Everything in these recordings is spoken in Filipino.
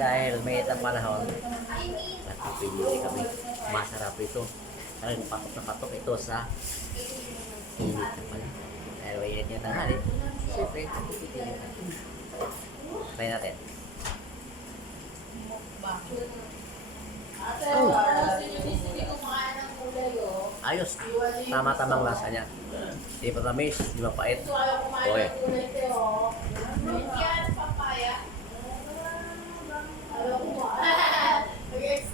dahil may itang panahon, nagpipili kami. Masarap ito. Talagang patok na patok ito sa init na pala. Dahil may init yung tanghali, siyempre, nagpipili kami. Try natin. Ayos. Tama-tamang lasa niya. Di pa tamis, di mapait. Okay.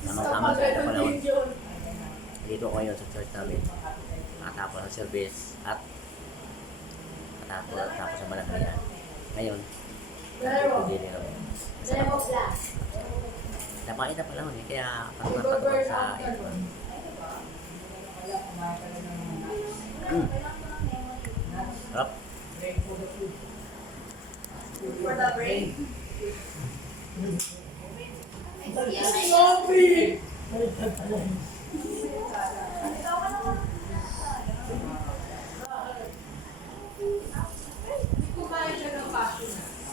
Tama-tama sa ito panahon. Dito ko ngayon sa church namin. Nakatapos ang service at tapos ang malagyan. Ngayon, nagpipili kami. Masarap. Napakita pa lang eh, kaya patok sa ito. Sarap. For the brain.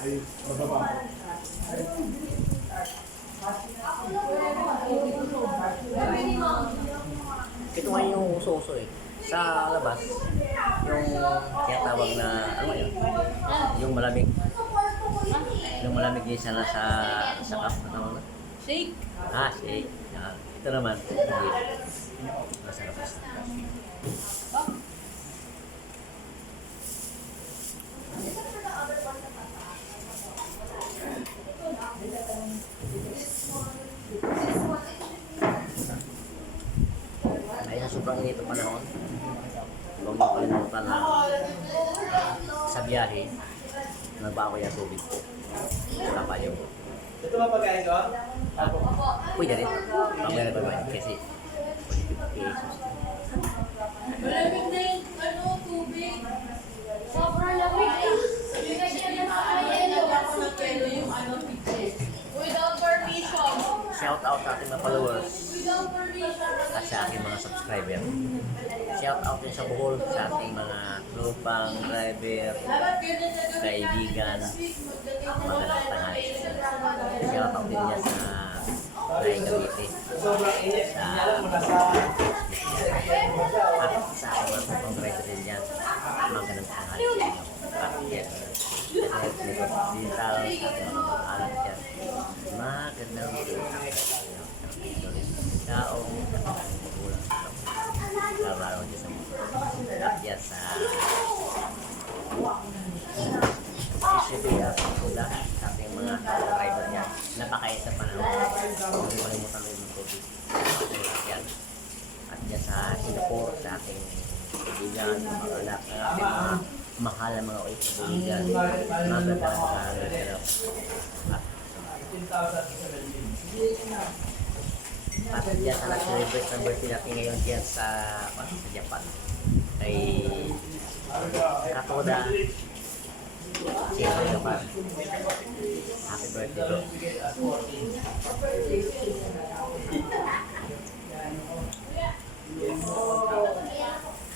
Ay, bababa. Ito nga yung uso-uso eh. Sa labas, yung tinatawag na, ano yun? Yung malamig. Yung malamig din sana sa cup na tawag na? Shake. Ah, shake. Ito naman, hindi. Masarap. Ay, sa sobrang init ang panahon, huwag mo kalimutan na sa biyahe, nagbago yung tubig ko. Tapa yung Ito ba pagkain ko? pwede rin. Pagkaya pa ba? Kasi 50 pesos. Malamig na yung tubig. Sobrang lamig. Without permission. Shout out sa ating mga followers Without permission. at sa aking mga subscriber. Shout out din sa Bohol sa ating mga lupang driver, Dapat ganun na gawin kaibigan, magandang tanghali. Shout out din niya sa Ray Cavite. Sobrang init. Alam mo na sa... At sa aking mga lupang driver din yan, magandang tanghali sa inyo. At yan, kasi may pagdigital, alam yan. Magandang tanghali sa inyo. Taong kulang sa araw-araw din sa mga. At yan sa Sisibiya, Kuda, sa ating mga driver niya. Napakait sa panahon. Hindi malimutan mo yung tubig. At yan. At yan sa Singapore, sa ating kaibigan, mga anak, ang ating mga mahal na mga kaibigan. Magandang mga at yan sa nag-celebrate ng birthday natin ngayon dyan sa Japan ay Katoda siya sa Japan. Happy birthday bro.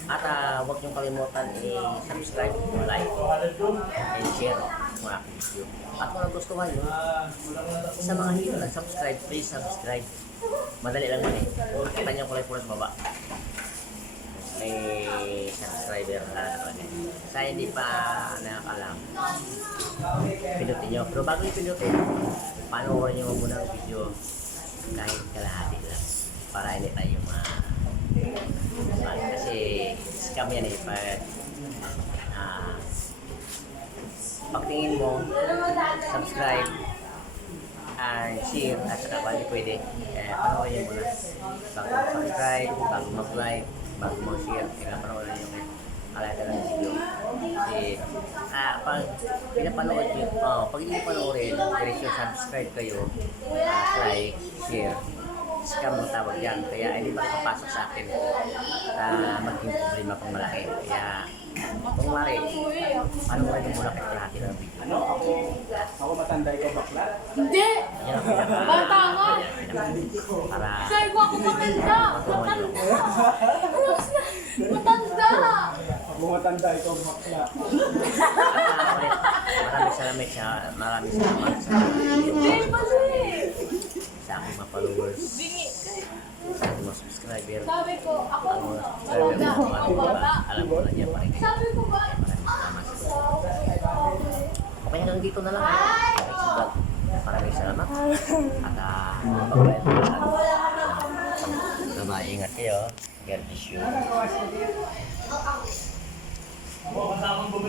At huwag niyong kalimutan i-subscribe, like, and share ang aking video. At kung nagustuhan nyo, sa mga hindi na nag-subscribe, please subscribe. Madali lang yun eh. Kita niyo kulay pula sa baba. May subscriber na naman eh. Sa hindi pa nakakalam, pinutin nyo. Pero bago i-pinutin, panoorin nyo muna ang video kahit kalahati lang. Para hindi tayo kasi scam yan eh. Pagtingin mo, subscribe, and share at saka bali pwede panoorin mo na bago mag-subscribe, bago mag-like, bago mag-share panoorin nyo kayo kalahati lang yung video kasi pag pinapanood nyo pag hindi panoorin, diretso subscribe kayo, like, share, scam mo tawag yan kaya hindi pa nakapasok sa akin maging problema pang malaki kaya kung mari, ano mo rin yung muna kahit kalahati ng video. Ano? Ako matanda ikaw bakla? Hindi! Yan ang pinaka... Bata nga! Para... Sa'yo ko ako maganda! Matanda! Ako matanda ikaw bakla. Maraming salamat sa... Hindi kasi! sa aking mga followers, Bingi. sa aking mga subscriber. Sabi ko, ako Ang mga subscriber baba, mo, ako baba. alam mo na niya pa rin. Sabi ko ba? Maraming salamat sa inyo. Okay, hanggang dito na lang. Next vlog. Maraming salamat. At pag-uwi na lang. Bye-bye. Ingat kayo. God bless you.